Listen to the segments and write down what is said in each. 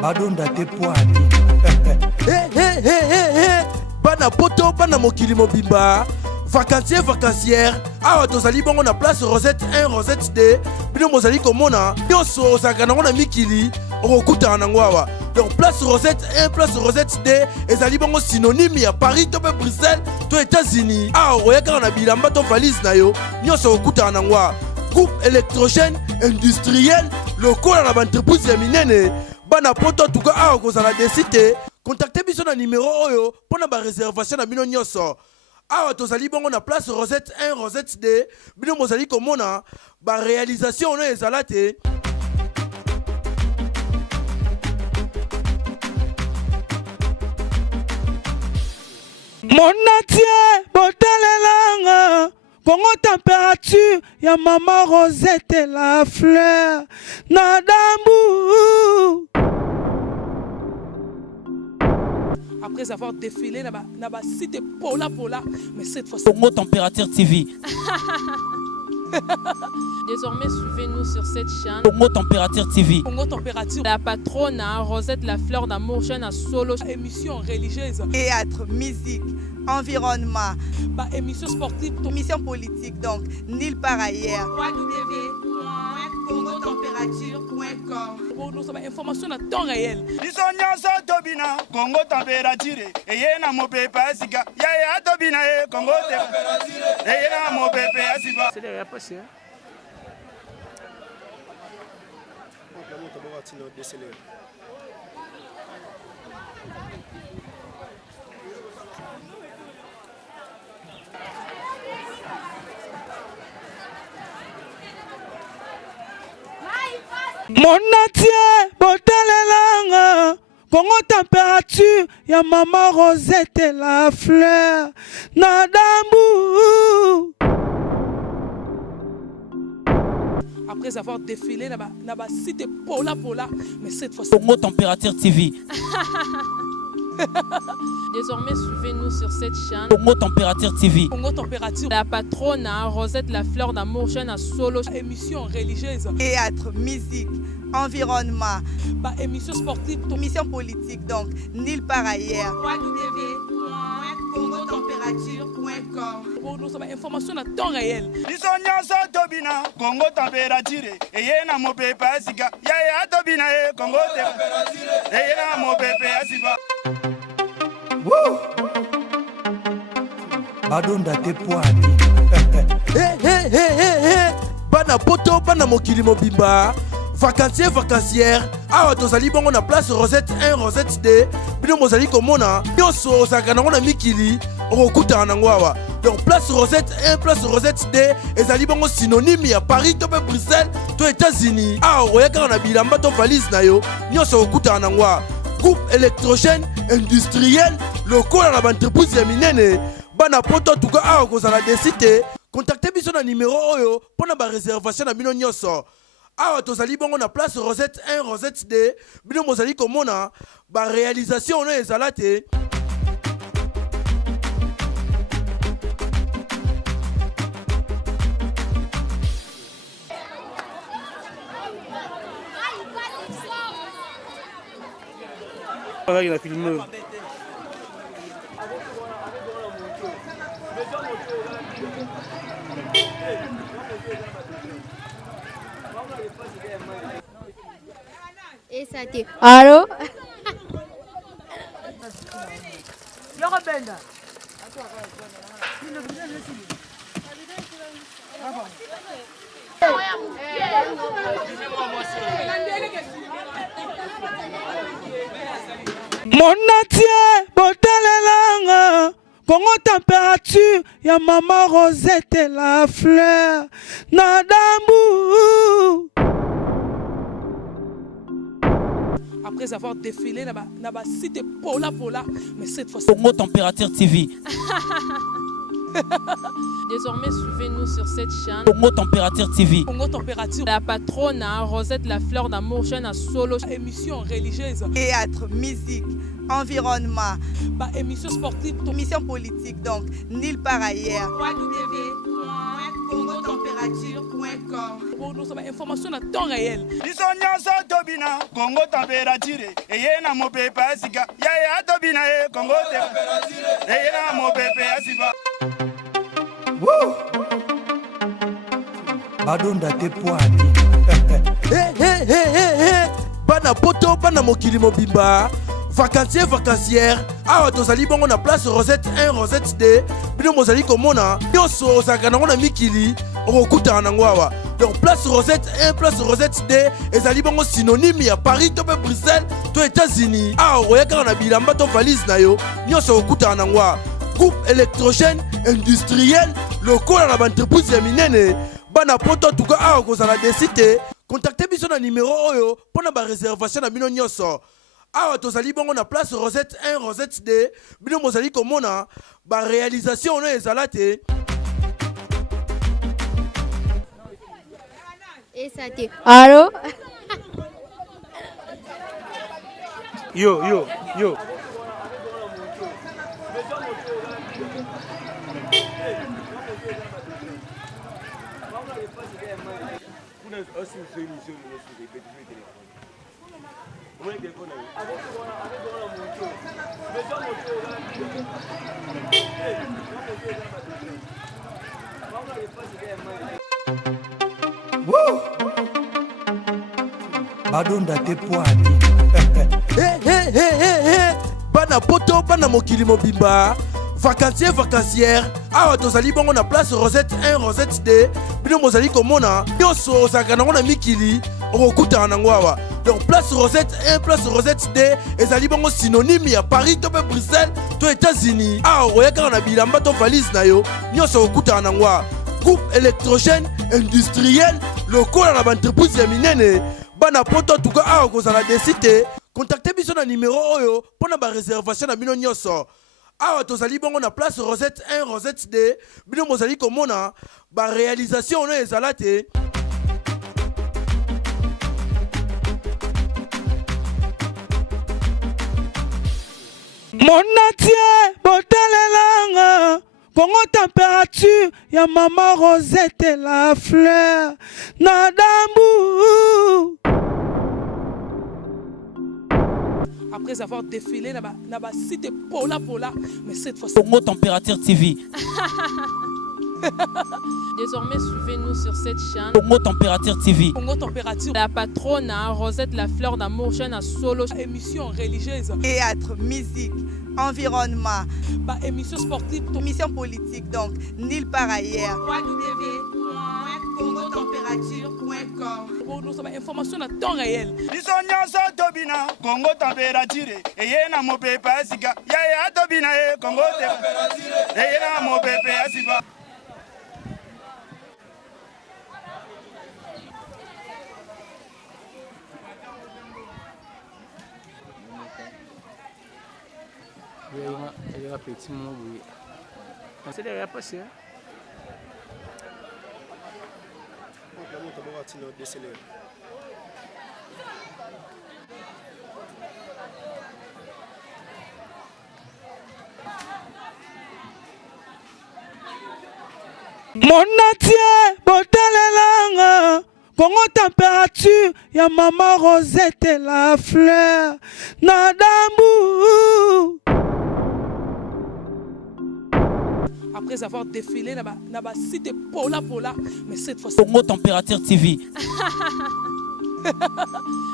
Badonda te poani. Bana poto, bana mokili mobimba. Vacancier, vacancière. Awa tozali bongo na place Rosette 1, Rosette 2. Bino mozali komona. Nyonso ozalaka nango na mikili. Okokutana nango awa. Donc place Rosette 1, place Rosette 2. Ezali bongo synonyme ya Paris, to pe Bruxelles, to États-Unis. Awa oyaka na bilamba to valise na yo. Nyonso okokutana nango awa. Groupe électrogène industriel lokola na entreprise ya minene. Bana poto tuka awa kozala desite. Contactez biso na numéro oyo pona ba réservation na bino nyonso. Awa tozali bongo na place Rosette 1, Rosette 2. Bino mozali komona ba réalisation na ezala te. Mon entier, botalelanga. Congo température, ya maman Rosette la fleur. Nadambu. Après avoir défilé là-bas, c'était Pola, mais cette fois-ci. Congo Température TV. Désormais, suivez-nous sur cette chaîne. Congo Température TV. Congo Température. La patronne, Rosette la fleur d'amour, chaîne à solo. Émission religieuse. Théâtre, musique, environnement. Bah, émission sportive. Émission politique, donc nulle part ailleurs. www.congotempérature.com. Pour nous avoir information à temps réel. Congo Température. Et yena mo pepa sika. Ya tobina Congo Température. Et yena mo pepa sika. C'est derrière passé. Mon entier, botalelanga. Congo température, ya maman Rosette la fleur. Nadambu. Après avoir défilé là-bas, c'était Pola, mais cette fois-ci. Congo Température TV. Désormais, suivez-nous sur cette chaîne. Congo Température TV. Congo Température. La patronne, Rosette la fleur d'amour, chaîne à solo. Émission religieuse. Théâtre, musique, environnement. Bah, émission sportive. Émission politique, donc nulle part ailleurs. www.congotempérature.com. Pour nous avoir information à temps réel. Congo Température. Et yena mo pepa sika. Ya tobina Congo Température. Et yena mo pepa sika. Badonda te poani. Bana poto, bana mokili mobimba. Vacancier, vacancière. Awa tozali bongo na place Rosette 1, Rosette 2. Bino mozali komona. Nyonso ozalaka nango na mikili. Okokutana nango awa. Donc place Rosette 1, place Rosette 2. Ezali bongo synonyme ya Paris, to pe Bruxelles, to États-Unis. Awa oyaka na bilamba to valise na yo. Nyonso okokutana nango awa. Groupe électrogène industriel lokola na entreprise ya minene. Bana poto tuka awa kozala desite. Contactez biso na numéro oyo pona ba réservation na bino nyonso. Awa tozali bongo na place Rosette 1, Rosette 2. Bino mozali komona ba réalisation na ezala te. Il a filmé. Et ça dit allô? Mon entier, botalelanga. Congo température, ya maman Rosette la fleur. Nadambu. Après avoir défilé là-bas, c'était Pola, mais cette fois-ci. Congo Température TV. Désormais, suivez-nous sur cette chaîne. Congo Température TV. Congo Température. La patronne, Rosette la fleur d'amour, chaîne à solo. Émission religieuse. Théâtre, musique, environnement. Bah, émission sportive. Émission politique, donc nulle part ailleurs. www.congotempérature.com. congotempérature.com. Pour nous avoir information à temps réel. biso nyonso tobina Congo température eye na mopepe ya sika yaya tobina ye Congo température eye na mopepe ya sika. badonda te poani bana poto bana mokili mobimba vacancière awa tozali bongo na place Rosette 1 Rosette 2 bino mozali komona nyonso ozalaka nango na mikili okokutana nango awa. Donc place Rosette 1 place Rosette 2 ezali bongo synonyme ya Paris to pe Bruxelles to États-Unis. Awa oyakaka na bilamba to valise na yo nyonso okokutana nango awa. Groupe électrogène industriel lokola na baentreprise ya minene bana poto en tout cas awa kozala desite contactez biso na numéro oyo pona ba réservation na bino nyonso. Awa tozali bongo na place Rosette 1 Rosette 2 bino mozali komona ba réalisation oyo ezala te. Allô? Yo. badonda te poani bana poto bana mokili mobimba vacancière awa tozali bongo na place Rosette 1 Rosette 2 bino mozali komona nyonso ozalaka nango na mikili okokutana nango awa. Donc place Rosette 1 place Rosette 2 ezali bongo synonyme ya Paris to pe Bruxelles to États-Unis. Awa oyakaka na bilamba to valise na yo nyonso okokutana nango awa. Groupe électrogène industriel lokola na baentreprise ya minene bana poto en tout cas awa kozala desite contactez biso na numéro oyo pona ba réservation na bino nyonso. Awa tozali bongo na place Rosette 1 Rosette 2 bino mozali komona ba réalisation oyo ezala te. Monatie botalelanga Congo température ya maman Rosette la fleur Nadambu. Après avoir défilé là-bas, cité Pola, mais cette fois-ci. Congo Température TV. Désormais, suivez-nous sur cette chaîne. Congo Température TV. Congo Température. La patronne Rosette la fleur d'amour, chaîne à solo. Émission religieuse. Théâtre, musique, environnement, émission sportive. émission politique, donc nulle part ailleurs. www.congotempérature.com. Pour nous avoir information à temps réel. biso nyonso tobina Congo température eye na mopepe ya sika yaya tobina ye Congo température eye na mopepe ya sika. Il y a un petit mot, oui. C'est derrière passé. Monatie botalelanga Congo température ya maman Rosette la fleur Nadambu. Après avoir défilé là-bas, cité Pola, mais cette fois-ci. Congo Température TV.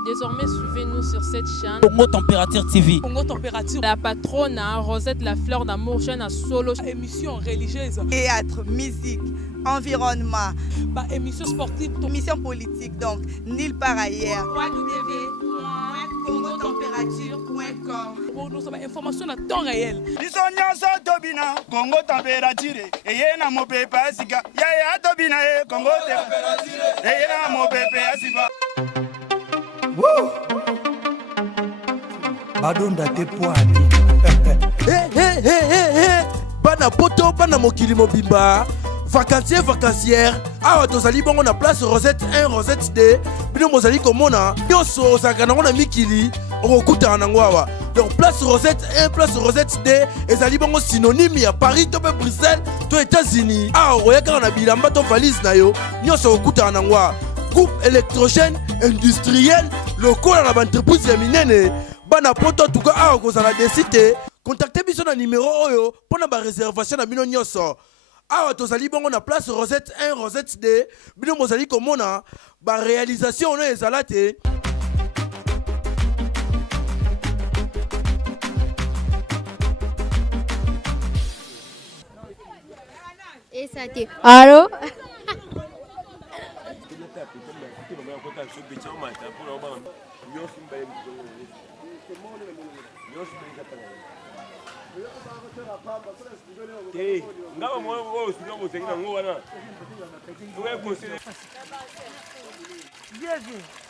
Désormais, suivez-nous sur cette chaîne. Congo Température TV. Congo Température. La patronne Rosette la fleur d'amour, chaîne à solo. Émission religieuse. Théâtre, musique, environnement, émission sportive. émission politique, donc nulle part ailleurs. www.congotempérature.com. Pour nous avoir information à temps réel. biso nyonso tobina Congo température eye na mopepe ya sika yaya tobina ye Congo température eye na mopepe ya sika. badonda te poani bana poto bana mokili mobimba vacancière awa tozali bongo na place Rosette 1 Rosette 2 bino mozali komona nyonso ozalaka nango na mikili okokutana nango awa. Donc place Rosette 1 place Rosette D ezali bongo synonyme ya Paris to pe Bruxelles to États-Unis okoyaka na bilamba to valise na yo nyonso okutana nango groupe électrogène industriel lokola na baentreprise ya minene bana poto tuka awa kozala desite contacte biso na numéro oyo mpona baréservation na bino nyonso awa tozali bongo na place Rosette 1 Rosette D bino mozali komona baréalisation oyo ezala te. Allô? Bienvenue.